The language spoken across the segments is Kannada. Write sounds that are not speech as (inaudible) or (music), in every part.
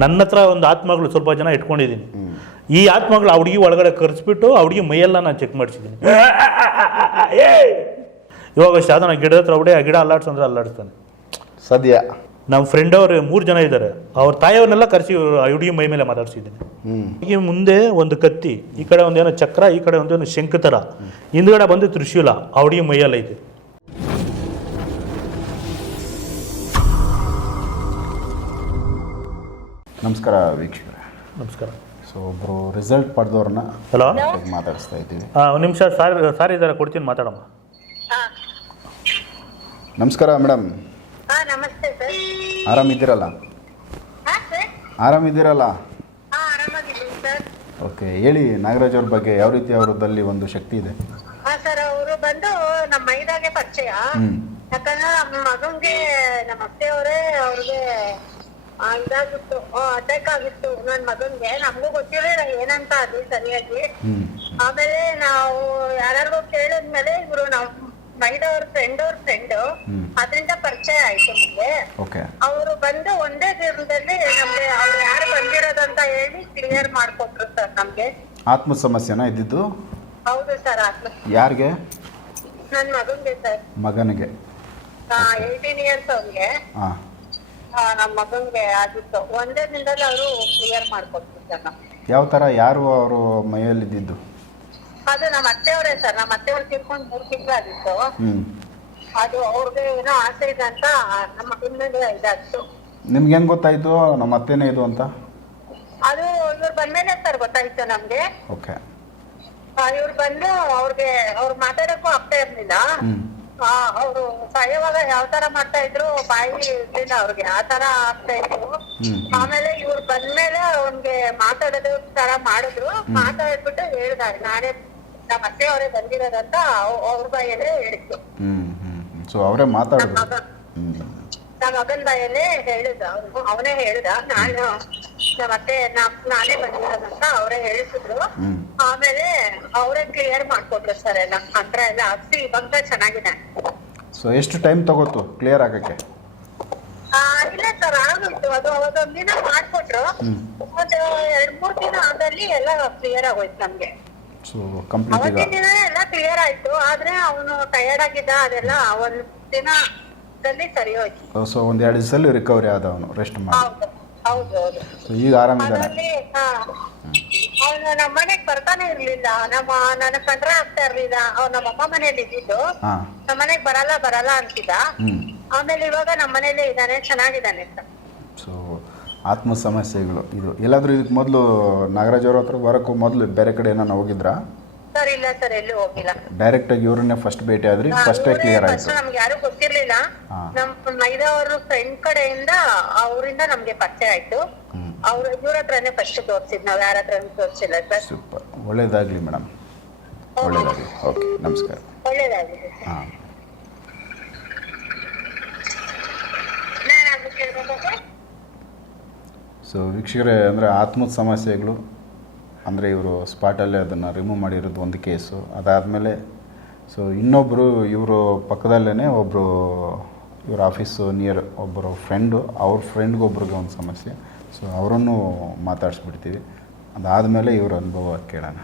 ನನ್ನ ಹತ್ರ ಒಂದು ಆತ್ಮಗಳು ಸ್ವಲ್ಪ ಜನ ಇಟ್ಕೊಂಡಿದ್ದೀನಿ. ಈ ಆತ್ಮಗಳು ಆ ಹುಡುಗಿ ಒಳಗಡೆ ಕರೆಸ್ಬಿಟ್ಟು ಆ ಹುಡುಗಿ ಮೈಯೆಲ್ಲ ನಾನು ಚೆಕ್ ಮಾಡಿಸಿದ್ದೀನಿ. ಇವಾಗ ಶಾದನ ಗಿಡದ ಹತ್ರ ಅವಡೆ ಆ ಗಿಡ ಅಲ್ಲಾಡ್ಸಂದ್ರೆ ಅಲ್ಲಾಡಿಸ್ತಾನೆ. ಸದ್ಯ. ನಮ್ಮ ಫ್ರೆಂಡ್ ಅವರು ಮೂರು ಜನ ಇದ್ದಾರೆ ಅವ್ರ ತಾಯಿಯವ್ರನ್ನೆಲ್ಲ ಕರೆಸಿ ಆ ಹುಡುಗಿ ಮೈ ಮೇಲೆ ಮಾತಾಡ್ಸಿದ್ದೀನಿ. ಈ ಮುಂದೆ ಒಂದು ಕತ್ತಿ ಈ ಕಡೆ ಒಂದೇನೋ ಚಕ್ರ ಈ ಕಡೆ ಒಂದೇನೋ ಶಂಕು ಥರ ಹಿಂದ್ಗಡೆ ಬಂದು ತ್ರಿಶೂಲ ಆ ಹುಡುಗಿ ಮೈಯಲ್ಲಿ ಇದೆ. ನಮಸ್ಕಾರ ವೀಕ್ಷಕರ. ನಮಸ್ಕಾರ. ಸೊ ಒಬ್ಬರು ರಿಸಲ್ಟ್ ಪಡೆದವ್ರನ್ನ ಹಲೋ ಮಾತಾಡಿಸ್ತಾ ಇದ್ದೀವಿ. ಒಂದು ನಿಮಿಷ ಸಾರಿ ಸಾರಿ ಇದ್ದಾರೆ ಕೊಡ್ತೀನಿ ಮಾತಾಡಮ್ಮ. ನಮಸ್ಕಾರ ಮೇಡಮ್ ಹಾ ನಮಸ್ತೆ ಸರ್. ಆರಾಮಿದ್ದೀರಲ್ಲ? ಹಾ ಸರ್. ಆರಾಮಿದ್ದೀರಲ್ಲ? ಹಾ ಆರಾಮಾಗಿದ್ದೀನಿ ಸರ್. ಓಕೆ ಹೇಳಿ ನಾಗರಾಜ್ ಅವ್ರ ಬಗ್ಗೆ ಯಾವ ರೀತಿ ಅವರದಲ್ಲಿ ಒಂದು ಶಕ್ತಿ ಇದೆ? ಹಾ ಸರ್ ಅವರು ಬಂದು ನಮ್ಮ ಮೈದಾಗೆ ಪರಿಚಯ. ಯಾಕಂದ್ರೆ ನಮ್ಮ ಮಗನ್ಗೆ ನಮ್ಮ ಅತ್ತೆಯವರೇ ಅವ್ರಿಗೆ ಆ, ಇದಾಗಿತ್ತು. ಅಟ್ಯಾಕ್ ಆಗಿತ್ತು ನನ್ ಮಗನ್ಗೆ ನಮಗೂ ಗೊತ್ತಿರಲಿಲ್ಲ ಏನಂತ ಅದು ಸರಿಯಾಗಿ. ಆಮೇಲೆ ನಾವು ಯಾರ್ಯಾರಿಗೋ ಕೇಳಿದ್ಮೇಲೆ ಇವ್ರು ನಮ್ ಮೈದವ್ರ ಫ್ರೆಂಡ್ ಅವ್ರ ಫ್ರೆಂಡ್. ಅದರಿಂದ ಪರಿಚಯ ಆಯ್ತು ನಮ್ಗೆ. ಓಕೆ ಅವರು ಬಂದು ಒಂದೇ ದಿನದಲ್ಲಿ ನಮ್ಗೆ ಅವ್ರು ಯಾರು ಬಂದಿರೋದಂತ ಹೇಳಿ ಕ್ಲಿಯರ್ ಮಾಡ್ಕೊಟ್ರು ಸರ್ ನಮ್ಗೆ. ಆತ್ಮ ಸಮಸ್ಯೆನ ಇದ್ದಿದ್ದು? ಹೌದು ಸರ್ ಆತ್ಮ ಯಾರಿಗೆ? ನನ್ ಮಗನ್ಗೆ ಸರ್. ಮಗನಿಗೆ. ಏಯ್ಟೀನ್ ಇಯರ್ಸ್ ಅವ್ರಿಗೆ. ಹಾಂ. ನಮ್ಮ ನಮ್ ಮಗನ್ಗೆ ಆಗಿತ್ತು. ಒಂದೇ ದಿನದಲ್ಲಿ ಅವರು ಕ್ಲಿಯರ್ ಮಾಡ್ಕೊಟ್ರು ಸರ್ ಯಾವ ಥರ ಯಾರು ಅವರು ಮೈಯಲ್ಲಿ ಇದ್ದಿದ್ದು ಅದು ನಮ್ಮ ಅತ್ತೆಯವರೇ ಸರ್ ನಮ್ಮ ಅತ್ತೆಯವ್ರು ತಿರ್ಕೊಂಡು ಮೂರ್ ತಿಂಗಳು ಆಗಿತ್ತು. ಅದು ಅವ್ರಿಗೆ ಏನೋ ಆಸೆ ಇದೆ ಅಂತ ನಮ್ಮ ಮೇಲೆ ಇದಾಗ್ತು ನಿಮ್ಗೆ ಹೆಂಗ್ ಗೊತ್ತಾಯಿತು? ನಮ್ಮ ಅತ್ತೆನೇ ಇದು ಅಂತ? ಅದು ಇವ್ರು ಬಂದ್ಮೇಲೆ ಸರ್ ಗೊತ್ತಾಯ್ತು ನಮ್ಗೆ. ಓಕೆ. ಇವ್ರು ಬಂದು ಅವ್ರಿಗೆ ಅವ್ರು ಮಾತಾಡಕ್ಕೂ ಆಗ್ತಾ ಇರ್ಲಿಲ್ಲ. ಆ ಅವರು ಸಾಯೋವಾಗ ಯಾವ ತರ ಮಾಡ್ತಾ ಇದ್ರು ಬಾಯಿ ಇರ್ಲಿಲ್ಲ ಅವ್ರಿಗೆ. ಆ ತರ ಆಗ್ತಾ ಇತ್ತು. ಹ್ಮ್. ಆಮೇಲೆ ಇವ್ರು ಬಂದ್ಮೇಲೆ ಅವ್ನ್ಗೆ ಮಾತಾಡೋದು ತರ ಮಾಡಿದ್ರು. ಮಾತಾಡ್ಬಿಟ್ಟು ಹೇಳ್ದಾರೆ. ನಾನೇ ನಮ್ಮ ಅತ್ತೆಯವರೇ ಬಂದಿರೋದಂತ ಅವ್- ಅವ್ರ ಬಾಯಲ್ಲೇ ಹೇಳಿದ್ರು ಹ್ಞೂ ಸೊ ಅವರೇ ಮಾತಾಡಿದ್ರು. ನಮ್ಮ ಮಗನ್ ಬಾಯಲ್ಲೇ ಹೇಳಿದ ಅವ್ನು ಅವನೇ ಹೇಳ್ದ. ನಾನು ನಮ್ಮ ಅತ್ತೆ ನಾನೇ ಬಂದಿರೋದಂತ ಅವರೇ ಹೇಳಿಸಿದ್ರು. ಆಮೇಲೆ ಅವರೇ ಕ್ಲಿಯರ್ ಮಾಡ್ಕೊಟ್ರು ಸರ್ ಎಲ್ಲ. ಹತ್ರ ಎಲ್ಲ ಹಾಕ್ಸಿ ಇವಾಗ ಚೆನ್ನಾಗಿದೆ. ಸೊ ಎಷ್ಟು ಟೈಮ್ ತಗೋತು ಕ್ಲಿಯರ್ ಆಗಕ್ಕೆ? ಆ, ಇಲ್ಲ ಸರ್ ಆಗೋಯ್ತು. ಅದು ಅವಾಗ ಒಂದಿನ ಮಾಡ್ಕೊಟ್ರು. ಹ್ಮ್. ಒಂದು ಎರಡ್ ಮೂರ್ ದಿನ ಆದಲ್ಲಿ ಎಲ್ಲ ಕ್ಲಿಯರ್ ಆಗೋಯ್ತು ನಮ್ಗೆ. ಸೊ ಕಂಪ್ಲೀಟ್ ಈಗ. ಅವತ್ತಿನ ದಿನ ಎಲ್ಲ ಕ್ಲಿಯರ್ ಆಯ್ತು ಆದ್ರೆ ಅವನು ಟಯರ್ಡ್ ಆಗಿದ್ದ ಅದೆಲ್ಲ ಒಂದ್ ದಿನದಲ್ಲಿ ಸರಿ ಹೋಯ್ತು. ಸೊ ಒಂದು ಎರಡು ದಿವಸದಲ್ಲಿ ರಿಕವರಿ ಆದವನು ರೆಸ್ಟ್ ಮಾಡಿ. ಹೌದು ಹೌದು ಹೌದು. ಸೊ ಈಗ ಆರಾಮಿದ್ದಾನೆ ಅದರಲ್ಲಿ ಅವನು ನಮ್ಮ ಮನೆಗ್ ಬರ್ತಾನೆ ಇರ್ಲಿಲ್ಲ ನಮ್ಮ ನನ್ನ ಕಂಡ್ರೆ ಆಗ್ತಾ ಇರ್ಲಿಲ್ಲ ಅವ್ನು ನಮ್ಮ ಅಮ್ಮ ಮನೇಲಿ ಇದ್ದಿದ್ದು. ಹಾಂ. ನಮ್ಮ ಮನೆಗ್ ಬರಲ್ಲ ಬರಲ್ಲ ಅಂತಿದ್ದ. ಹ್ಞೂ ಆಮೇಲೆ ಇವಾಗ ನಮ್ಮ ಮನೇಲಿ ಇದ್ದಾನೆ ಚೆನ್ನಾಗಿದ್ದಾನೆ ಸರ್. ಆತ್ಮ ಸಮಸ್ಯೆಗಳು ಇದು ಎಲ್ಲಾದರೂ ಇದಕ್ಕೆ ಮೊದಲು ನಾಗರಾಜ್ ಅವ್ರ ಹತ್ರ ಬರೋಕ್ಕೂ ಮೊದಲು ಬೇರೆ ಕಡೆ ಏನಾನ ಹೋಗಿದ್ರಾ? ಸರ್ ಇಲ್ಲ ಸರ್ ಎಲ್ಲೂ ಹೋಗಿಲ್ಲ. ಡೈರೆಕ್ಟಾಗಿ ಇವ್ರನ್ನೇ ಫಸ್ಟ್ ಭೇಟಿ ಆದ್ರಿ ಫಸ್ಟೇ ಕ್ಲಿಯರ್ ಆಯ್ತು. ನಮ್ಗೆ ಯಾರು ಗೊತ್ತಿರ್ಲಿಲ್ಲ. ನಮ್ ಮೈದಾ ಅವ್ರ ಫ್ರೆಂಡ್ ಕಡೆಯಿಂದ ಅವರಿಂದ ನಮ್ಗೆ ಪರಿಚಯ ಆಯ್ತು. ಅವ್ರ ಇವ್ರ ಹತ್ರನೇ ಫಸ್ಟ್ ತೋರ್ಸಿದ್ ನಾವ್ ಯಾರ ಹತ್ರ ತೋರ್ಸಿಲ್ಲ ಸರ್. ಸೂಪರ್ ಒಳ್ಳೇದಾಗ್ಲಿ ಮೇಡಮ್ ಒಳ್ಳೇದಾಗ್ಲಿ. ಓಕೆ ನಮಸ್ಕಾರ. ಒಳ್ಳೇದಾಗ್ಲಿ. ಸರ್ ಹಾಂ. ನಾನು ಕೇಳ್ಬೇಕಾ ಸರ್ ಸೊ ವೀಕ್ಷಕರೇ ಅಂದರೆ ಆತ್ಮದ ಸಮಸ್ಯೆಗಳು ಅಂದರೆ ಇವರು ಸ್ಪಾಟಲ್ಲೇ ಅದನ್ನು ರಿಮೂವ್ ಮಾಡಿರೋದು ಒಂದು ಕೇಸು ಅದಾದಮೇಲೆ ಸೊ ಇನ್ನೊಬ್ಬರು ಇವರು ಪಕ್ಕದಲ್ಲೇ ಒಬ್ಬರು ಇವ್ರ ಆಫೀಸು ನಿಯರ್ ಒಬ್ಬರು ಫ್ರೆಂಡು ಅವ್ರ ಫ್ರೆಂಡ್ಗೊಬ್ರಿಗೆ ಒಂದು ಸಮಸ್ಯೆ. ಸೊ ಅವರನ್ನು ಮಾತಾಡಿಸ್ಬಿಡ್ತೀವಿ. ಅದಾದಮೇಲೆ ಇವ್ರ ಅನುಭವ ಕೇಳೋಣ.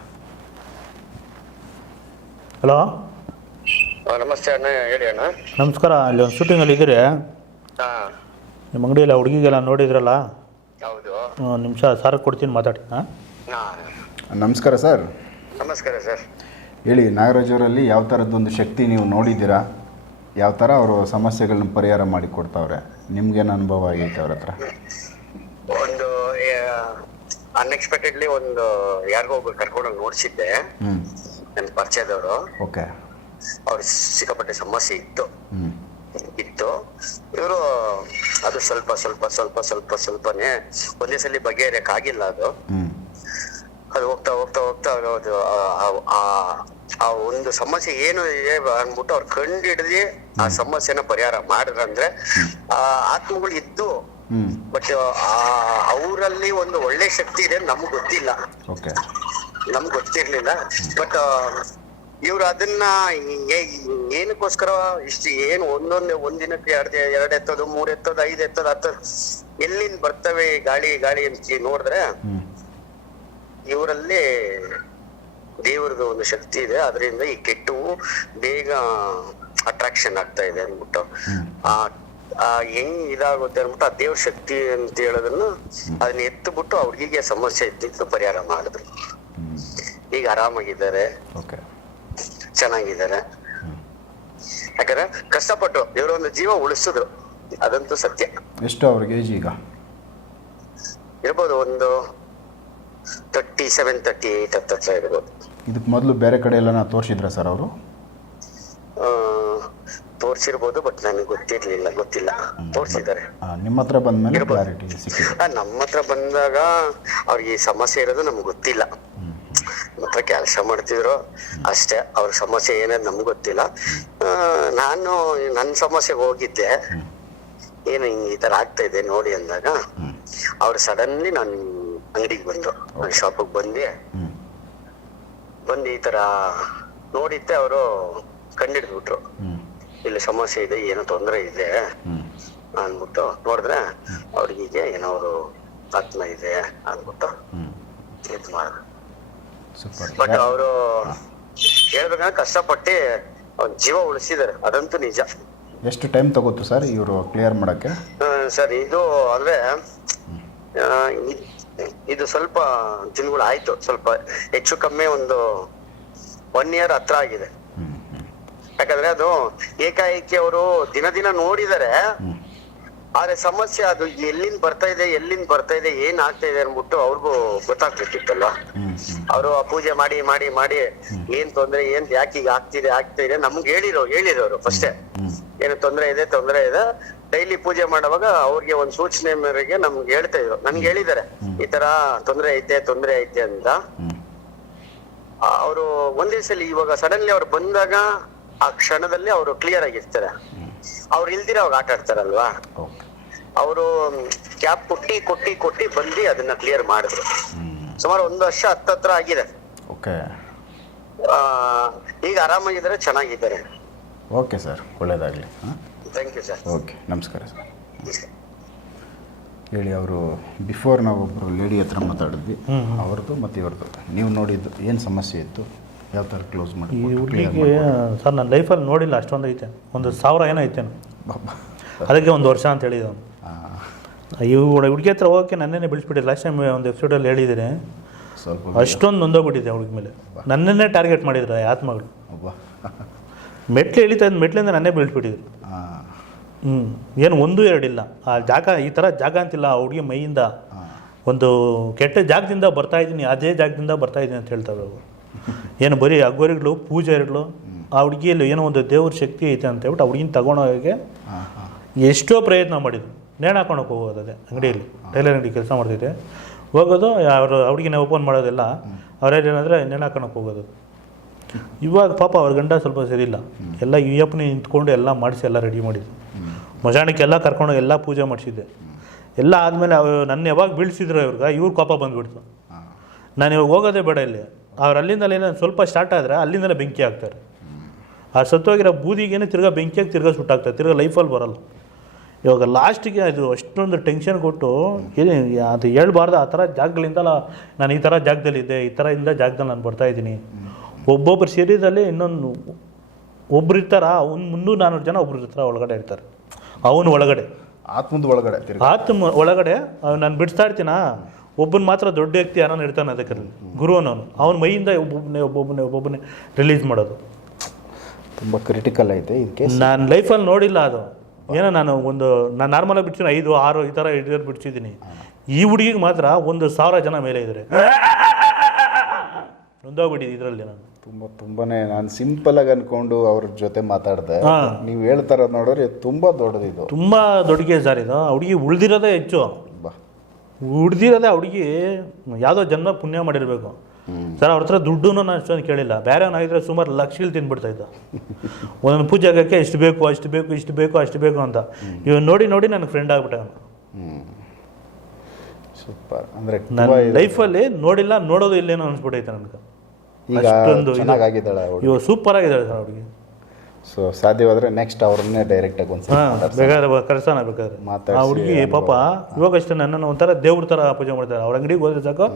ಹಲೋ ನಮಸ್ತೆ ಅಣ್ಣ ಹೇಳಿ ಅಣ್ಣ. ನಮಸ್ಕಾರ ಅಲ್ಲಿ ಒಂದು ಶೂಟಿಂಗಲ್ಲಿ ಇದ್ದೀರಿ. ಹಾ. ನಿಮ್ಮ ಅಂಗಡಿಯಲ್ಲಿ ಹುಡುಗಿಗೆಲ್ಲ ನೋಡಿದ್ರಲ್ಲ? ಹೌದು. ಒಂದು ನಿಮಿಷ ಸಾರ್ ಕೊಡ್ತೀನಿ ಮಾತಾಡಿ. ಹಾಂ? ಹಾ. ನಮಸ್ಕಾರ ಸರ್. ನಮಸ್ಕಾರ ಸರ್. ಹೇಳಿ ನಾಗರಾಜ್ ಅವರಲ್ಲಿ ಯಾವ ಥರದ್ದೊಂದು ಶಕ್ತಿ ನೀವು ನೋಡಿದ್ದೀರಾ? ಯಾವ ಥರ ಅವರು ಸಮಸ್ಯೆಗಳನ್ನ ಪರಿಹಾರ ಮಾಡಿ ಕೊಡ್ತಾವ್ರೆ? ನಿಮ್ಗೇನು ಅನುಭವ ಆಗೈತೆ ಅವ್ರ ಹತ್ರ? ಒಂದು ಅನ್ಎಕ್ಸ್ಪೆಕ್ಟೆಡ್ಲಿ ಒಂದು ಯಾರಿಗೋ ಒಬ್ರು ಕರ್ಕೊಂಡೋಗಿ ನೋಡ್ಸಿದ್ದೆ. ಹ್ಞೂ ನನ್ನ ಪರಿಚಯದವರು. ಓಕೆ. ಅವ್ರ ಸಿಕ್ಕಾಪಟ್ಟೆ ಸಮಸ್ಯೆ ಇತ್ತು. ಹ್ಞೂ ಇತ್ತು. ಇವರು ಅದು ಸ್ವಲ್ಪ ಸ್ವಲ್ಪ ಸ್ವಲ್ಪ ಸ್ವಲ್ಪ ಸ್ವಲ್ಪನೇ ಒಂದೇ ಸಲ ಬಗೆಹರಿಯಕ್ ಆಗಿಲ್ಲ ಅದು ಅದು ಹೋಗ್ತಾ ಹೋಗ್ತಾ ಹೋಗ್ತಾ ಅದು ಆ- ಆ- ಆ ಆ ಒಂದು ಸಮಸ್ಯೆ ಏನು ಇದೆ ಅನ್ಬಿಟ್ಟು ಅವ್ರು ಕಂಡು ಹಿಡಿದು ಆ ಸಮಸ್ಯೆನ ಪರಿಹಾರ ಮಾಡಿದ್ರಂದ್ರೆ ಆ ಆತ್ಮಗಳು ಇದ್ದು ಬಟ್ ಬಟ್ ಅವರಲ್ಲಿ ಒಂದು ಒಳ್ಳೆ ಶಕ್ತಿ ಇದೆ ನಮ್ಗೆ ಗೊತ್ತಿಲ್ಲ. ನಮ್ಗೆ ಗೊತ್ತಿರ್ಲಿಲ್ಲ. ಬಟ್ ಇವ್ರು ಅದನ್ನ ಏನಕ್ಕೋಸ್ಕರ ಇಷ್ಟು ಏನು ಒಂದೊಂದೇ ಒಂದಿನಕ್ಕೆ ಎರಡು ಎರಡ್ ಎತ್ತೋದು ಮೂರ್ ಎತ್ತೋದು ಐದು ಎತ್ತೋದು ಹತ್ತೋದು ಎಲ್ಲಿಂದ ಬರ್ತವೆ ಈ ಗಾಳಿ ಗಾಳಿ ಅಂತ ನೋಡಿದ್ರೆ ಇವರಲ್ಲಿ ದೇವ್ರದ್ದು ಒಂದು ಶಕ್ತಿ ಇದೆ. ಅದರಿಂದ ಈ ಕೆಟ್ಟವು ಬೇಗ ಅಟ್ರಾಕ್ಷನ್ ಆಗ್ತಾ ಇದೆ ಅಂದ್ಬಿಟ್ಟು. ಆ ಆ ಹೆಂಗ್ ಇದಾಗುತ್ತೆ ಅಂದ್ಬಿಟ್ಟು ಆ ದೇವ್ರ ಶಕ್ತಿ ಅಂತ ಹೇಳೋದನ್ನ ಅದನ್ನ ಎತ್ತುಬಿಟ್ಟು ಬಿಟ್ಟು ಹುಡುಗಿಗೆ ಸಮಸ್ಯೆ ಇದ್ದಿದ್ದು ಪರಿಹಾರ ಮಾಡಿದ್ರು. ಈಗ ಆರಾಮಾಗಿದ್ದಾರೆ. ಚೆನ್ನಾಗಿದ್ದಾರೆ. ಯಾಕಂದ್ರೆ ಕಷ್ಟಪಟ್ಟು ಇವರೊಂದು ಒಂದು ಜೀವ ಉಳಿಸಿದ್ರು. ಅದಂತೂ ಸತ್ಯ. ಎಷ್ಟು ಅವ್ರಿಗೆ ಏಜ್ ಈಗ? ಇರ್ಬೋದು ಒಂದು ತರ್ಟಿ ಸೆವೆನ್ ತರ್ಟಿ ಏಟ್ ಇರ್ಬೋದು. ಇದಕ್ಕೆ ಮೊದಲು ಬೇರೆ ಕಡೆ ಎಲ್ಲ ತೋರಿಸಿದ್ರ ಸರ್ ಅವರು? ತೋರಿಸಿರ್ಬೋದು ಬಟ್ ನನಗೆ ಗೊತ್ತಿರಲಿಲ್ಲ ಗೊತ್ತಿಲ್ಲ. ತೋರಿಸಿದ್ದಾರೆ. ನಿಮ್ಮ ಹತ್ರ ಕ್ಲಾರಿಟಿ ಸಿಕ್ಕಿದೆ. ಆ, ನಮ್ಮ ಹತ್ರ ಬಂದಾಗ ಅವ್ರಿಗೆ ಈ ಸಮಸ್ಯೆ ಇರೋದು ನಮ್ಗೆ ಗೊತ್ತಿಲ್ಲ. ನಮ್ಮ ಹತ್ರ ಕೆಲಸ ಮಾಡ್ತಿದ್ರು ಅಷ್ಟೇ. ಅವ್ರ ಸಮಸ್ಯೆ ಏನೇ ನಮ್ಗೆ ಗೊತ್ತಿಲ್ಲ. ನಾನು ನನ್ನ ಸಮಸ್ಯೆಗೆ ಹೋಗಿದ್ದೆ. ಏನು ಹಿಂಗ್ ಈ ತರ ಆಗ್ತಾ ಇದೆ ನೋಡಿ ಅಂದಾಗ ಅವ್ರು ಸಡನ್ಲಿ ನನ್ನ ಅಂಗಡಿಗೆ ಬಂದ್ರು. ನನ್ನ ಶಾಪಿಗೆ ಬಂದು ಬಂದು ಈ ತರ ನೋಡಿದ್ದೆ ಅವರು ಕಂಡಿಡ್ಬಿಟ್ರು ಹ್ಞೂ ಇಲ್ಲಿ ಸಮಸ್ಯೆ ಇದೆ ಏನೋ ತೊಂದರೆ ಇದೆ ಅನ್ಬಿಟ್ಟು ಅಂದ್ಬಿಟ್ಟು ನೋಡಿದ್ರೆ ಅವ್ರಿಗೆ ಏನೋ ಅವರು ಆತ್ಮ ಇದೆ ಅನ್ಬಿಟ್ಟು ಇದು ಮಾಡಿದ್ರು ಸೂಪರ್ ಬಟ್ ಅವರು ಹೇಳ್ಬೇಕಂದ್ರೆ ಕಷ್ಟಪಟ್ಟು ಜೀವ ಉಳಿಸಿದ್ದಾರೆ. ಅದಂತೂ ನಿಜ. ಎಷ್ಟು ಟೈಮ್ ತಗೋತು ಸರ್ ಇವರು ಕ್ಲಿಯರ್ ಮಾಡಕ್ಕೆ? ಸರ್ ಇದು ಅಂದ್ರೆ ಇದು ಸ್ವಲ್ಪ ದಿನಗಳು ಆಯ್ತು ಸ್ವಲ್ಪ ಹೆಚ್ಚು ಕಮ್ಮಿ ಒಂದು ಒನ್ ಇಯರ್ ಹತ್ರ ಆಗಿದೆ. ಯಾಕಂದ್ರೆ ಅದು ಏಕಾಏಕಿ ಅವರು ದಿನ ದಿನ ನೋಡಿದರೆ ಆದ್ರೆ ಸಮಸ್ಯೆ ಅದು ಎಲ್ಲಿಂದ ಬರ್ತಾ ಇದೆ ಎಲ್ಲಿಂದ ಬರ್ತಾ ಇದೆ ಏನ್ ಆಗ್ತಾ ಇದೆ ಅನ್ಬಿಟ್ಟು ಅವ್ರಿಗೂ ಗೊತ್ತಾಗ್ಬೇಕಿತ್ತಲ್ವಾ ಹ್ಞೂ ಅವರು ಆ ಪೂಜೆ ಮಾಡಿ ಮಾಡಿ ಮಾಡಿ ಏನ್ ತೊಂದ್ರೆ ಏನ್ ಯಾಕೆ ಈಗ ಆಗ್ತಿದೆ ಆಗ್ತಾ ಇದೆ ನಮ್ಗೆ ಹೇಳಿರೋ ಹೇಳಿರೋರು ಫಸ್ಟೇ ಏನು ತೊಂದ್ರೆ ಇದೆ ತೊಂದ್ರೆ ಇದೆ. ಡೈಲಿ ಪೂಜೆ ಮಾಡುವಾಗ ಅವ್ರಿಗೆ ಒಂದ್ ಸೂಚನೆ ಮೇರೆಗೆ ನಮ್ಗೆ ಹೇಳ್ತಾ ಇದ್ರು. ನನ್ಗೆ ಹೇಳಿದ್ದಾರೆ ಈ ತರ ತೊಂದ್ರೆ ಐತೆ ತೊಂದ್ರೆ ಐತೆ ಅಂತ. ಅವರು ಒಂದೇ ಸಲ ಇವಾಗ ಸಡನ್ಲಿ ಅವ್ರು ಬಂದಾಗ ಆ ಕ್ಷಣದಲ್ಲಿ ಅವರು ಕ್ಲಿಯರ್ ಆಗಿರ್ತಾರೆ. ಅವ್ರು ಇಲ್ದಿರ ಅವ್ರು ಆಟ ಆಡ್ತಾರಲ್ವಾ? ಓಕೆ ಅವರು ಕ್ಯಾಪ್ ಕೊಟ್ಟಿ ಕೊಟ್ಟಿ ಕೊಟ್ಟಿ ಬಂದು ಅದನ್ನ ಕ್ಲಿಯರ್ ಮಾಡಿದ್ರು. ಸುಮಾರು ಒಂದು ವರ್ಷ ಹತ್ತತ್ರ ಆಗಿದೆ. ಓಕೆ ಈಗ ಆರಾಮಾಗಿದ್ದಾರೆ ಚೆನ್ನಾಗಿದ್ದಾರೆ. ಓಕೆ ಸರ್ ಒಳ್ಳೇದಾಗಲಿ ಹಾಂ? ಥ್ಯಾಂಕ್ ಯು ಸರ್ ಓಕೆ ನಮಸ್ಕಾರ ಸರ್ ಹೇಳಿ ಅವರು ಬಿಫೋರ್ ನಾವು ಒಬ್ಬರು ಲೇಡಿ ಹತ್ರ ಮಾತಾಡಿದ್ವಿ ಅವ್ರದ್ದು ಮತ್ತು ಇವ್ರದ್ದು ನೀವು ನೋಡಿದ್ದು ಏನು ಸಮಸ್ಯೆ ಇತ್ತು? ಯಾವ ಥರ ಕ್ಲೋಸ್ ಈ ಮಾಡಿ ಹುಡುಗಿಗೆ ಸರ್ ನನ್ನ ಲೈಫಲ್ಲಿ ನೋಡಿಲ್ಲ ಅಷ್ಟೊಂದು ಐತೆ. ಒಂದು ಸಾವಿರ ಏನೋ ಐತೆ ಅದಕ್ಕೆ ಒಂದು ವರ್ಷ ಅಂತ ಹೇಳಿದ ಈ ಹುಡುಗಿ ಹತ್ರ ಹೋಗೋಕ್ಕೆ ನನ್ನೇ ಬಿಡಿಸ್ಬಿಟ್ಟಿಲ್ಲ ಲಾಸ್ಟ್ ಟೈಮ್ ಒಂದು ಎಪಿಸೋಡಲ್ಲಿ ಹೇಳಿದ್ದೀನಿ ಸ್ವಲ್ಪ ಅಷ್ಟೊಂದು ನೊಂದೋಗ್ಬಿಟ್ಟಿದೆ ಹುಡುಗಿ ಮೇಲೆ. ನನ್ನನ್ನೇ ಟಾರ್ಗೆಟ್ ಮಾಡಿದ್ರು ಆತ್ಮಗಳು ಮೆಟ್ಲು ಇಳಿತಾ ಇದ್ದ ಮೆಟ್ಲಿಂದ ನನ್ನೇ ಬೀಳ್ಸ್ಬಿಟ್ಟಿದ್ರು ಹಾಂ ಹ್ಞೂ ಏನು ಒಂದು ಎರಡಿಲ್ಲ ಆ ಜಾಗ ಈ ಥರ ಜಾಗ ಅಂತಿಲ್ಲ ಆ ಹುಡುಗಿ ಮೈಯಿಂದ. ಒಂದು ಕೆಟ್ಟ ಜಾಗದಿಂದ ಬರ್ತಾ ಇದ್ದೀನಿ ಅದೇ ಜಾಗದಿಂದ ಬರ್ತಾ ಇದ್ದೀನಿ ಅಂತ ಹೇಳ್ತಾರೆ ಅವರು. ಏನು ಬರೀ ಅಗೋರಿಗಳು ಪೂಜಾರಿಗಳು ಆ ಹುಡುಗಿಯಲ್ಲಿ ಏನೋ ಒಂದು ದೇವ್ರ ಶಕ್ತಿ ಐತೆ ಅಂತ ಹೇಳ್ಬಿಟ್ಟು ಆ ಹುಡುಗಿನ ಹಾಂ ಎಷ್ಟೋ ಪ್ರಯತ್ನ ಮಾಡಿದ್ರು. ನೇಣು ಹಾಕೊಳಕ್ಕೆ ಹೋಗೋದು ಅದೇ ಅಂಗಡಿಯಲ್ಲಿ ಟೈಲರ್ ಅಂಗಡಿ ಕೆಲಸ ಮಾಡ್ತಿದ್ದೆ. ಹೋಗೋದು ಅವರು ಹುಡುಗಿನ ಓಪನ್ ಮಾಡೋದೆಲ್ಲ ಅವ್ರೇನು ಏನಂದರೆ ನೇಣು ಹಾಕೊಳಕ್ಕೆ ಹೋಗೋದು. ಇವಾಗ ಪಾಪ ಅವ್ರ ಗಂಡ ಸ್ವಲ್ಪ ಸರಿಯಿಲ್ಲ. ಎಲ್ಲ ಯು ಎಫ್ನಿ ನಿಂತ್ಕೊಂಡು ಎಲ್ಲ ಮಾಡಿಸಿ ಎಲ್ಲ ರೆಡಿ ಮಾಡಿದ್ದು. ಮಜಾಣಿಕೆಲ್ಲ ಕರ್ಕೊಂಡು ಎಲ್ಲ ಪೂಜೆ ಮಾಡಿಸಿದ್ದೆ. ಎಲ್ಲ ಆದಮೇಲೆ ಅವ್ರು ನನ್ನ ಯಾವಾಗ ಬೀಳ್ಸಿದ್ರು ಇವ್ರಿಗೆ ಇವ್ರ ಕೋಪ ಬಂದುಬಿಡ್ತು. ನಾನು ಇವಾಗ ಹೋಗೋದೇ ಬೇಡ ಇಲ್ಲಿ. ಅವ್ರು ಅಲ್ಲಿಂದಲೇ ಸ್ವಲ್ಪ ಸ್ಟಾರ್ಟ್ ಆದರೆ ಅಲ್ಲಿಂದಲೇ ಬೆಂಕಿ ಆಗ್ತಾರೆ. ಆ ಸತ್ತೋಗಿರೋ ಬೂದಿಗೇನೆ ತಿರ್ಗಾ ಬೆಂಕಿಯಾಗಿ ತಿರ್ಗಾ ಸುಟ್ಟಾಗ್ತಾರೆ ತಿರ್ಗಾ ಲೈಫಲ್ಲಿ ಬರಲ್ಲ. ಇವಾಗ ಲಾಸ್ಟಿಗೆ ಅದು ಅಷ್ಟೊಂದು ಟೆನ್ಷನ್ ಕೊಟ್ಟು ಏನು ಅದು ಹೇಳ್ಬಾರ್ದು ಆ ಥರ ಜಾಗಗಳಿಂದ ನಾನು ಈ ಥರ ಜಾಗದಲ್ಲಿದ್ದೆ ಈ ಥರ ಇಂದ ಜಾಗದಲ್ಲಿ ನಾನು ಬರ್ತಾಯಿದ್ದೀನಿ ಒಬ್ಬೊಬ್ಬರ ಶರೀರದಲ್ಲಿ ಇನ್ನೊಂದು ಒಬ್ರು ಇರ್ತಾರ ಒಂದು ಮುನ್ನೂರು ನಾನ್ನೂರು ಜನ ಒಬ್ರು ಇರ್ತಾರೆ ಒಳಗಡೆ ಇರ್ತಾರೆ. ಅವನು ಒಳಗಡೆ. ಆತ್ಮದ ಒಳಗಡೆ ಆತ್ಮ ಒಳಗಡೆ ನಾನು ಬಿಡಿಸ್ತಾ ಇರ್ತೀನ? ಒಬ್ಬನ ಮಾತ್ರ ದೊಡ್ಡ ವ್ಯಕ್ತಿ ಯಾರನ್ನು ಇರ್ತಾನೆ ಅದಕ್ಕೆ ಗುರು ಅನ್ನೋನು. ಅವನ ಮೈಯಿಂದ ಒಬ್ಬೊಬ್ಬನೇ ಒಬ್ಬೊಬ್ಬನೇ ಒಬ್ಬೊಬ್ಬನೇ ರಿಲೀಸ್ ಮಾಡೋದು. ತುಂಬ ಕ್ರಿಟಿಕಲ್ ಐತೆ ಇದಕ್ಕೆ ನಾನು ಲೈಫಲ್ಲಿ ನೋಡಿಲ್ಲ ಅದು. ಏನೋ ನಾನು ಒಂದು ನಾನು ನಾರ್ಮಲಾಗಿ ಬಿಡ್ತೀನಿ ಐದು ಆರು ಈ ಥರ ಹಿಡಿದು ಬಿಡ್ಸಿದ್ದೀನಿ. ಈ ಹುಡುಗಿಗೆ ಮಾತ್ರ ಒಂದು ಸಾವಿರ ಜನ ಮೇಲೆ ಇದ್ದಾರೆ ನೊಂದೋಗ್ಬಿಟ್ಟಿದ್ದೆ ಇದರಲ್ಲಿ ನಾನು. ತುಂಬ ತುಂಬಾನೇ ನಾನು ಸಿಂಪಲ್ ಆಗಿ ಅನ್ಕೊಂಡು ಅವ್ರ ಜೊತೆ ಮಾತಾಡಿದೆ. ನೀವು ಹೇಳ್ತಾರ ನೋಡಿದ್ರೆ ತುಂಬಾ ದೊಡ್ಡದಿದು. ತುಂಬ ದೊಡ್ಡ ಕೇಸ್ ಸರ್ ಇದು. ಆ ಹುಡುಗಿ ಉಳಿದಿರೋದೇ ಹೆಚ್ಚು. ಆ ಹುಡುಗಿ ಯಾವುದೋ ಜನ್ಮ ಪುಣ್ಯ ಮಾಡಿರಬೇಕು. ಸರ್ ಅವ್ರ ಹತ್ರ ದುಡ್ಡು ನಾನು ಅಷ್ಟೊಂದು ಕೇಳಿಲ್ಲ. ಬೇರೆ ಆಗಿದ್ರೆ ಸುಮಾರು ಲಕ್ಷಗಳು ತಿನ್ಬಿಡ್ತಾ ಇದ್ದ. ಒಂದೊಂದು ಆಗೋಕ್ಕೆ ಇಷ್ಟು ಬೇಕು ಅಷ್ಟು ಬೇಕು ಇಷ್ಟು ಬೇಕು ಅಷ್ಟು ಬೇಕು ಅಂತ. ಇವನು ನೋಡಿ ನೋಡಿ ನನಗೆ ಫ್ರೆಂಡ್ ಆಗ್ಬಿಟ್ಟ ಅವನು. ಸೂಪರ್. ಅಂದರೆ ನನ್ನ ಲೈಫಲ್ಲಿ ನೋಡಿಲ್ಲ ನೋಡೋದು ಇಲ್ಲೇನೋ ಅನ್ಸ್ಬಿಟ್ಟೈತೆ ನನಗೆ. ಈಗ ಇವಾಗ ಸೂಪರ್ ಆಗಿದ್ದಾಳೆ ಸರ್ ಅವ್ರಿಗೆ ಸೊ ಸಾಧ್ಯವಾದ್ರೆ ನೆಕ್ಸ್ಟ್ ಅವ್ರನ್ನೇ ಡೈರೆಕ್ಟ್ ಆಗಿ ಬೇಕಾದ್ರೆ ಕರ್ಸೋಣ ಬೇಕಾದ್ರೆ. ಮಾತಾಡ್ಸಿ ಆ ಹುಡುಗಿ ಪಾಪ ಇವಾಗಷ್ಟೇ ನನ್ನನ್ನು ಒಂಥರ ದೇವ್ರ ಥರ ಪೂಜೆ ಮಾಡ್ತಾರೆ ಅವ್ರ ಅಂಗಡಿಗೆ ಹೋದ್ರೆ ಸಾಕು.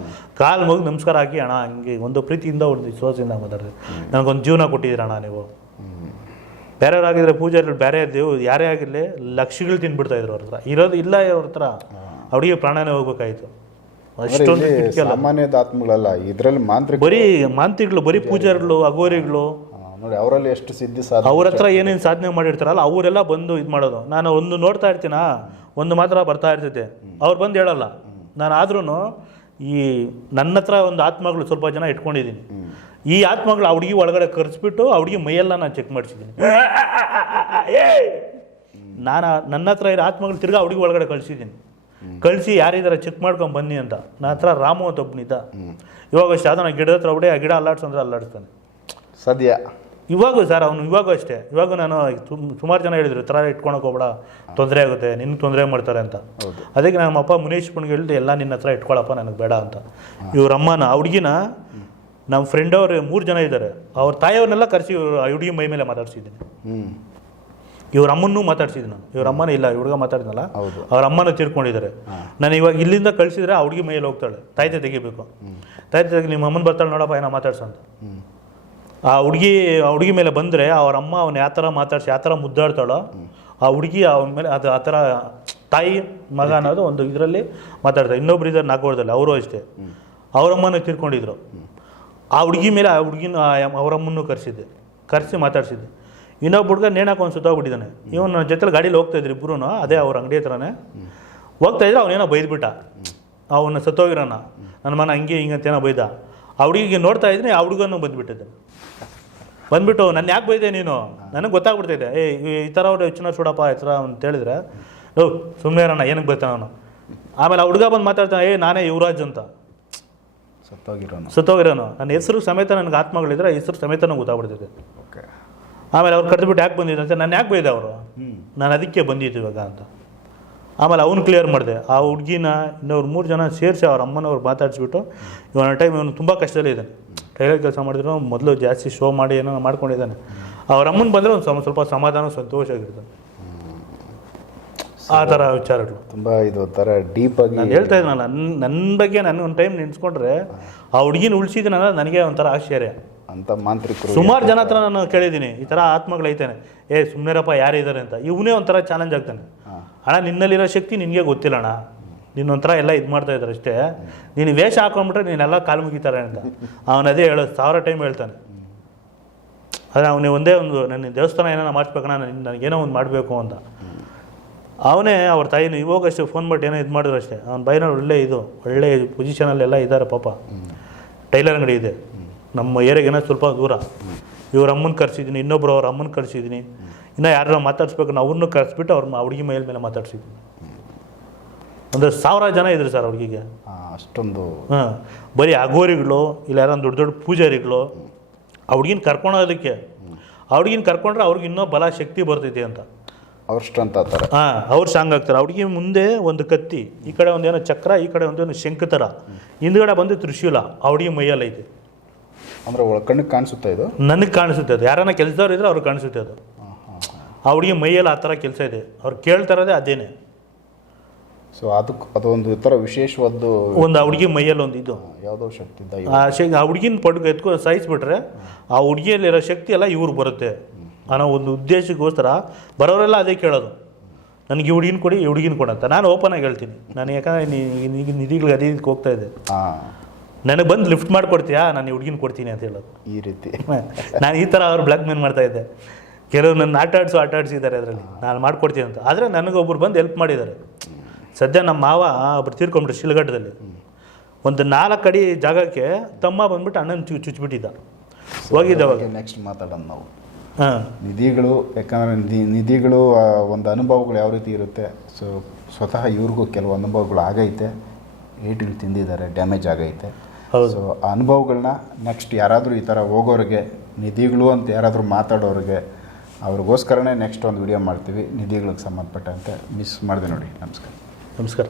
ಕಾಲು ಮಗು ನಮಸ್ಕಾರ ಹಾಕಿ ಅಣ್ಣ ಹಂಗೆ ಒಂದು ಪ್ರೀತಿಯಿಂದ ಒಂದು ವಿಶ್ವಾಸದಿಂದ ಮಾತಾಡ್ತಾರೆ ನನಗೊಂದು ಜೀವನ ಕೊಟ್ಟಿದ್ದೀರ ಅಣ್ಣ ನೀವು. ಬೇರೆಯವ್ರಾಗಿದ್ರೆ ಪೂಜಾರಿಗಳು ಬೇರೆ ದೇವ್ ಯಾರೇ ಆಗಿರಲಿ ಲಕ್ಷಗಳು ತಿನ್ಬಿಡ್ತಾ ಇದ್ರು ಅವ್ರ ಹತ್ರ. ಇರೋದು ಇಲ್ಲ ಅವ್ರ ಹತ್ರ. ಅವ್ರಿಗೆ ಪ್ರಾಣನೇ ಹೋಗ್ಬೇಕಾಯ್ತು. ಅಷ್ಟೊಂದು. ಸಾಮಾನ್ಯದ ಆತ್ಮಗಳಲ್ಲ ಇದರಲ್ಲಿ ಮಾಂತ್ರಿಕ ಬರೀ ಮಾಂತ್ರಿಗಳು ಬರೀ ಪೂಜಾರಿಗಳು ಅಗೋರಿಗಳು ನೋಡಿ ಅವರಲ್ಲಿ ಎಷ್ಟು ಸಿದ್ಧಿ ಸಾಧ ಅವ್ರ ಹತ್ರ ಏನೇನು ಸಾಧನೆ ಮಾಡಿರ್ತಾರಲ್ಲ ಅವರೆಲ್ಲ ಬಂದು ಇದು ಮಾಡೋದು. ನಾನು ಒಂದು ನೋಡ್ತಾ ಇರ್ತೀನ? ಒಂದು ಮಾತ್ರ ಬರ್ತಾ ಇರ್ತೈತೆ. ಅವ್ರು ಬಂದು ಹೇಳಲ್ಲ. ನಾನು ಆದ್ರೂ ಈ ನನ್ನ ಹತ್ರ ಒಂದು ಆತ್ಮಗಳು ಸ್ವಲ್ಪ ಜನ ಇಟ್ಕೊಂಡಿದ್ದೀನಿ. ಈ ಆತ್ಮಗಳು ಆ ಹುಡುಗಿ ಒಳಗಡೆ ಕರೆಸ್ಬಿಟ್ಟು ಆ ಹುಡುಗಿ ಮೈಯೆಲ್ಲ ನಾನು ಚೆಕ್ ಮಾಡಿಸಿದ್ದೀನಿ. ನಾನು ನನ್ನ ಹತ್ರ ಇರೋ ಆತ್ಮಗಳು ತಿರ್ಗಾ ಹುಡುಗಿ ಒಳಗಡೆ ಕಳಿಸಿದ್ದೀನಿ. ಕಳಿಸಿ ಯಾರಿದಾರ ಚೆಕ್ ಮಾಡ್ಕೊಂಡು ಬನ್ನಿ ಅಂತ. ನನ್ನ ಹತ್ರ ರಾಮು ಅಂತ ಒಬ್ಬನಿದ್ದ ಇವಾಗ ಅಷ್ಟು ಅದನ್ನು ಗಿಡದ ಹತ್ರ ಹೊಡೆ ಆ ಗಿಡ ಅಲ್ಲಾಡ್ಸಂದ್ರೆ ಅಲ್ಲಾಡಿಸ್ತಾನೆ. ಸದ್ಯ. ಇವಾಗೂ ಸರ್ ಅವನು ಇವಾಗೂ ಅಷ್ಟೇ. ಇವಾಗ ನಾನು ಸುಮಾರು ಜನ ಹೇಳಿದ್ರು ಥರ ಇಟ್ಕೊಳಕ್ಕೆ ಹೋಗ್ಬೇಡ ತೊಂದರೆ ಆಗುತ್ತೆ ನಿನ್ನ ತೊಂದರೆ ಮಾಡ್ತಾರೆ ಅಂತ. ಅದಕ್ಕೆ ನಮ್ಮ ಅಪ್ಪ ಮುನೇಶ್ ಪುಣ್ಗೆ ಹೇಳಿದೆ ಎಲ್ಲ ನಿನ್ನ ಹತ್ರ ಇಟ್ಕೊಳಪ್ಪ ನನಗೆ ಬೇಡ ಅಂತ. ಇವ್ರ ಅಮ್ಮನ ಆ ಹುಡುಗಿನ ನಮ್ಮ ಫ್ರೆಂಡ್ ಅವ್ರು ಮೂರು ಜನ ಇದ್ದಾರೆ. ಅವ್ರ ತಾಯಿಯವ್ರನ್ನೆಲ್ಲ ಕರೆಸಿ ಆ ಹುಡುಗಿ ಮೈ ಮೇಲೆ ಮಾತಾಡ್ಸಿದ್ದೀನಿ ಇವ್ರ ಅಮ್ಮನ್ನೂ ಮಾತಾಡ್ಸಿದ್ದೆ ನಾನು. ಇವ್ರ ಅಮ್ಮನ ಇಲ್ಲ ಹುಡುಗ ಮಾತಾಡಿದ್ನಲ್ಲ. ಅವ್ರ ಅಮ್ಮನ ತೀರ್ಕೊಂಡಿದ್ದಾರೆ. ನಾನು ಇವಾಗ ಇಲ್ಲಿಂದ ಕಳಿಸಿದ್ರೆ ಆ ಹುಡುಗಿ ಮೈಯಲ್ಲಿ ಹೋಗ್ತಾಳೆ ತಾಯ್ತೆ ತೆಗಿಬೇಕು ತಾಯ್ತೆ ತೆಗಿ ನಿಮ್ಮ ಅಮ್ಮನ ಬರ್ತಾಳೆ ನೋಡಪ್ಪ ಏನೋ ಮಾತಾಡ್ಸಂತ ಆ ಹುಡುಗಿ ಆ ಹುಡುಗಿ ಮೇಲೆ ಬಂದರೆ ಅವ್ರ ಅಮ್ಮ ಅವನ ಯಾವ ಥರ ಮಾತಾಡ್ಸಿ, ಯಾವ ಥರ ಮುದ್ದಾಡ್ತಾಳೋ, ಆ ಹುಡುಗಿ ಅವನ ಮೇಲೆ ಅದು ಆ ಥರ ತಾಯಿ, ಮಗ ಅನ್ನೋದು ಒಂದು ಇದರಲ್ಲಿ ಮಾತಾಡ್ತಾರೆ ಇನ್ನೊಬ್ರು ಇದ್ದಾರೆ ನಾಗವಾಡದಲ್ಲಿ ಅವರು ಅಷ್ಟೇ. ಅವರಮ್ಮನ ತಿರ್ಕೊಂಡಿದ್ರು ಆ ಹುಡುಗಿ ಮೇಲೆ ಆ ಹುಡುಗಿನ ಅವರಮ್ಮನ್ನು ಕರೆಸಿದ್ದೆ. ಕರೆಸಿ ಮಾತಾಡ್ಸಿದ್ದೆ. ಇನ್ನೊಬ್ಬ ಹುಡುಗ ನೇಣಾಕ ಒಂದು ಸುತ್ತೋಗ್ಬಿಟ್ಟಿದ್ದಾನೆ. ಇವನು ನನ್ನ ಜೊತೆಲಿ ಗಾಡೀಲಿ ಹೋಗ್ತಾ ಇದ್ರು ಇಬ್ಬರೂ ಅದೇ ಅವ್ರ ಅಂಗಡಿ ಹತ್ರನೇ. ಹೋಗ್ತಾ ಇದ್ರೆ ಅವನೇನೋ ಬೈದ್ಬಿಟ್ಟ. ಅವನ್ನ ಸತ್ತೋಗಿರೋಣ ನನ್ನ ಮನ ಹಂಗೆ ಹಿಂಗೆ ಅಂತೇನೋ ಬೈದ. ಆ ಹುಡುಗಿಗೆ ನೋಡ್ತಾ ಇದ್ರೆ ಆ ಹುಡುಗನೂ ಬಂದ್ಬಿಟ್ಟಿದ್ದೆ ಬಂದ್ಬಿಟ್ಟು ನನ್ನ ಯಾಕೆ ಬೈದೆ ನೀನು? ನನಗೆ ಗೊತ್ತಾಗ್ಬಿಡ್ತೈತೆ. ಏ ಈ- ಥರ ಅವ್ರು ಹೆಚ್ಚಿನ ಸುಡಪ್ಪ ಈ ಥರ ಅಂತ ಹೇಳಿದ್ರೆ ಓ ಸುಮ್ಮನೆ ಇರೋಣ ಏನಕ್ಕೆ ಬೈತಾನ ಅವನು? ಆಮೇಲೆ ಆ ಹುಡುಗ ಬಂದು ಮಾತಾಡ್ತಾನೆ ಏ ನಾನೇ ಯುವರಾಜ್ ಅಂತ. ಸತ್ತೋಗಿರೋನು. ಸತ್ತೋಗಿರೋನು. ನನ್ನ ಹೆಸರು ಸಮೇತ ನನಗೆ ಆತ್ಮಗಳಿದ್ರೆ ಹೆಸರು ಸಮೇತ ನಂಗೆ ಗೊತ್ತಾಗ್ಬಿಡ್ತೈತೆ. ಓಕೆ. ಆಮೇಲೆ ಅವ್ರು ಕರೆದ್ಬಿಟ್ಟು ಯಾಕೆ ಬಂದಿದ್ದು ಅಂತ ನಾನು ಯಾಕೆ ಬೈದೆ ಅವರು? ಹ್ಞೂ ನಾನು ಅದಕ್ಕೆ ಬಂದಿದ್ದು ಇವಾಗ ಅಂತ. ಆಮೇಲೆ ಅವ್ನು ಕ್ಲಿಯರ್ ಮಾಡಿದೆ. ಆ ಹುಡುಗಿನ ಇನ್ನೊರು ಮೂರು ಜನ ಸೇರಿಸಿ ಅವ್ರ ಅಮ್ಮನವ್ರು ಮಾತಾಡಿಸ್ಬಿಟ್ಟು ಇವನ ಟೈಮ್ ಇವನು ತುಂಬ ಕಷ್ಟದಲ್ಲಿ ಇದ್ದಾನೆ ಟೈಲರ್ ಕೆಲಸ ಮಾಡಿದ್ರು ಮೊದಲು ಜಾಸ್ತಿ ಶೋ ಮಾಡಿ ಏನೋ ಮಾಡ್ಕೊಂಡಿದ್ದಾನೆ. ಅವ್ರ ಅಮ್ಮನ ಬಂದರೆ ಒಂದು ಸಮ ಸ್ವಲ್ಪ ಸಮಾಧಾನ ಸಂತೋಷ ಆಗಿರ್ತಾನೆ ಆ ಥರ ವಿಚಾರಗಳು. ತುಂಬ ಇದು ಥರ ಡೀಪಾಗಿ ನಾನು ಹೇಳ್ತಾ ನಾನು ನನ್ನ ನನ್ನ ಬಗ್ಗೆ ನನಗೆ ಒಂದು ಟೈಮ್ ನೆನೆಸ್ಕೊಂಡ್ರೆ ಆ ಹುಡುಗಿನ ಉಳಿಸಿದ್ದೀನಲ್ಲ ನನಗೆ ಒಂಥರ ಆಶ್ಚರ್ಯ. ಅಂತ ಮಾಂತ್ರಿಕರು ಸುಮಾರು ಜನ ಹತ್ರ ನಾನು ಕೇಳಿದ್ದೀನಿ ಈ ಥರ ಆತ್ಮಗಳೈತಾನೆ ಏ ಸುಮ್ಮನೆರಪ್ಪ ಯಾರಿದ್ದಾರೆ ಅಂತ. ಇವನೇ ಒಂಥರ ಚಾಲೆಂಜ್ ಆಗ್ತಾನೆ. ಅಣ್ಣ, ನಿನ್ನಲ್ಲಿರೋ ಶಕ್ತಿ ನಿನಗೆ ಗೊತ್ತಿಲ್ಲ ಅಣ್ಣ. ನಿನ್ನೊಂಥರ ಎಲ್ಲ ಇದು ಮಾಡ್ತಾ ಇದ್ದಾರೆ ಅಷ್ಟೇ. ನೀನು ವೇಷ ಹಾಕೊಂಡ್ಬಿಟ್ರೆ ನೀನೆಲ್ಲ ಕಾಲು ಮುಗಿತಾರೆ ಅಂತ ಅವನು ಅದೇ ಹೇಳೋದು, ಸಾವಿರ ಟೈಮ್ ಹೇಳ್ತಾನೆ. ಆದರೆ ಅವನೇ ಒಂದೇ ಒಂದು, ನನ್ನ ದೇವಸ್ಥಾನ ಏನಾರ ಮಾಡಿಸ್ಬೇಕಣ್ಣ ನನಗೆ ನನಗೇನೋ ಒಂದು ಮಾಡಬೇಕು ಅಂತ. ಅವನೇ ಅವ್ರ ತಾಯಿನ ಇವಾಗ ಅಷ್ಟೇ ಫೋನ್ ಮಾಡಿ ಏನೋ ಇದು ಮಾಡಿದ್ರು ಅಷ್ಟೇ. ಅವ್ನ ಬೈನವ್ರು ಒಳ್ಳೆ ಇದು, ಒಳ್ಳೆ ಪೊಸಿಷನಲ್ಲೆಲ್ಲ ಇದ್ದಾರೆ ಪಾಪ. ಟೈಲರ್ ಅಂಗಡಿ ಇದೆ. ನಮ್ಮ ಏರಿಯಾಗೇನೋ ಸ್ವಲ್ಪ ದೂರ. ಇವ್ರ ಅಮ್ಮನ ಕರ್ಸಿದ್ದೀನಿ ಇನ್ನೊಬ್ರು ಅವ್ರ ಅಮ್ಮನ ಕರ್ಸಿದ್ದೀನಿ ಇನ್ನೂ ಯಾರನ್ನ ಮಾತಾಡಿಸ್ಬೇಕು ನಾವು ಅವ್ರನ್ನೂ ಕರೆಸ್ಬಿಟ್ಟು ಅವ್ರ ಹುಡುಗಿ ಮೈಲ್ ಮೇಲೆ ಮಾತಾಡ್ಸಿದ್ವಿ. ಒಂದು ಸಾವಿರ ಜನ ಇದ್ರು ಸರ್ ಅವ್ರಿಗೆ ಅಷ್ಟೊಂದು ಹಾಂ ಬರೀ ಅಘೋರಿಗಳು ಇಲ್ಲ ಯಾರೋ ದೊಡ್ಡ ದೊಡ್ಡ ಪೂಜಾರಿಗಳು ಆ ಹುಡುಗಿನ ಕರ್ಕೊಳೋದಕ್ಕೆ ಆ ಹುಡುಗಿನ ಕರ್ಕೊಂಡ್ರೆ ಅವ್ರಿಗೆ ಇನ್ನೂ ಬಲ ಶಕ್ತಿ ಬರ್ತೈತಿ ಅಂತ. ಅವ್ರ ಸ್ಟ್ರೆಂತ್ ಥರ ಹಾಂ ಅವ್ರು ಸಾಂಗ್ ಆಗ್ತಾರೆ. ಹುಡುಗಿ ಮುಂದೆ ಒಂದು ಕತ್ತಿ ಈ ಕಡೆ ಒಂದೇನೋ ಚಕ್ರ ಈ ಕಡೆ ಒಂದೇನೋ ಶಂಕು ಥರ. ಹಿಂದ್ಗಡೆ ಬಂದು ತ್ರಿಶೂಲ ಆ ಹುಡುಗಿ ಮೈಯಲ್ಲಿ ಅಂದ್ರೆ ಅಂದರೆ ಒಳ ಕಣ್ಣಿಗೆ ಕಾಣಿಸುತ್ತೆ ಇದು? ನನಗೆ ಕಾಣಿಸುತ್ತೆ ಅದು. ಯಾರನ್ನ ಕೆಲಸದವ್ರು ಇದ್ರೆ ಅವ್ರಿಗೆ ಕಾಣಿಸುತ್ತೆ ಅದು. ಆ ಹುಡುಗಿ ಮೈಯಲ್ಲಿ ಆ ಥರ ಕೆಲಸ ಇದೆ. ಅವ್ರು ಕೇಳ್ತಾ ಇರೋದೇ ಅದೇನೆ. ಸೊ ಅದಕ್ಕೆ ಅದೊಂದು ಥರ ವಿಶೇಷವಾದ ಒಂದು ಆ ಹುಡುಗಿ ಮೈಯಲ್ಲಿ ಒಂದು ಇದು. ಯಾವುದೋ ಶಕ್ತಿ ಇದ್ದ ಆ ಶಕ್ತಿ ಆ ಹುಡುಗಿನ ಪಡ್ಗೆ ಎತ್ಕೊ ಸಹಿಸ್ಬಿಟ್ರೆ ಆ ಹುಡುಗಿಯಲ್ಲಿರೋ ಶಕ್ತಿ ಎಲ್ಲ ಇವ್ರು ಬರುತ್ತೆ. ಅನ್ನೋ ಒಂದು ಉದ್ದೇಶಕ್ಕೋಸ್ಕರ ಬರೋರೆಲ್ಲ ಅದೇ ಕೇಳೋದು. ನನಗೆ ಈ ಹುಡುಗಿನ ಕೊಡಿ ಈ ಹುಡುಗಿನ ಕೊಡಂತ ಅಂತ. ನಾನು ಓಪನ್ ಆಗಿ ಹೇಳ್ತೀನಿ. ನಾನು ಯಾಕಂದರೆ ನೀ ನಿಧಿಗಳಿಗೆ ಅದೇ ಇದಕ್ಕೆ ಹೋಗ್ತಾ ಇದೆ. ನನಗೆ ಬಂದು ಲಿಫ್ಟ್ ಮಾಡಿಕೊಡ್ತೀಯಾ? ನಾನು ಈ ಹುಡುಗಿನ ಕೊಡ್ತೀನಿ ಅಂತ ಹೇಳೋದು. ಈ ರೀತಿ. (laughs) ನಾನು ಈ ಥರ ಅವ್ರು ಬ್ಲ್ಯಾಕ್ ಮೇಲ್ ಮಾಡ್ತಾ ಇದ್ದೆ. ಕೆಲವರು ನನ್ನ ಆಟ ಆಡಿಸು ಆಟ ಆಡಿಸಿದ್ದಾರೆ ಅದರಲ್ಲಿ. ನಾನು ಮಾಡ್ಕೊಡ್ತೀನಿ ಅಂತ. ಆದರೆ ನನಗೊಬ್ಬರು ಬಂದು ಹೆಲ್ಪ್ ಮಾಡಿದ್ದಾರೆ. ಸದ್ಯ ನಮ್ಮ ಮಾವ ಒಬ್ರು ತೀರ್ಕೊಂಡ್ರು ಶಿಲ್ಘಟ್ಟದಲ್ಲಿ. ಒಂದು ನಾಲ್ಕು ಅಡಿ ಜಾಗಕ್ಕೆ ತಮ್ಮ ಬಂದ್ಬಿಟ್ಟು ಅಣ್ಣನ ಚು ಚುಚ್ಚಿಬಿಟ್ಟಿದ್ದ ಹೋಗಿದ್ದಾವೆ. ನೆಕ್ಸ್ಟ್ ಮಾತಾಡೋಣ ನಾವು. ಹಾಂ. ನಿಧಿಗಳು ಯಾಕಂದರೆ ನಿಧಿ ನಿಧಿಗಳು ಆ, ಒಂದು ಅನುಭವಗಳು ಯಾವ ರೀತಿ ಇರುತ್ತೆ? ಸೊ ಸ್ವತಃ ಇವ್ರಿಗೂ ಕೆಲವು ಅನುಭವಗಳು ಆಗೈತೆ. ಏಟಿಲ್ ತಿಂದಿದ್ದಾರೆ ಡ್ಯಾಮೇಜ್ ಆಗೈತೆ. ಹೌದು. ಸೊ ಆ ಅನುಭವಗಳನ್ನ ನೆಕ್ಸ್ಟ್ ಯಾರಾದರೂ ಈ ಥರ ಹೋಗೋರಿಗೆ ನಿಧಿಗಳು ಅಂತ ಯಾರಾದರೂ ಮಾತಾಡೋರಿಗೆ ಅವ್ರಿಗೋಸ್ಕರನೇ ನೆಕ್ಸ್ಟ್ ಒಂದು ವಿಡಿಯೋ ಮಾಡ್ತೀವಿ ನಿಧಿಗಳಿಗೆ ಸಂಬಂಧಪಟ್ಟಂತೆ. ಮಿಸ್ ಮಾಡಿದೆ ನೋಡಿ. ನಮಸ್ಕಾರ. ನಮಸ್ಕಾರ.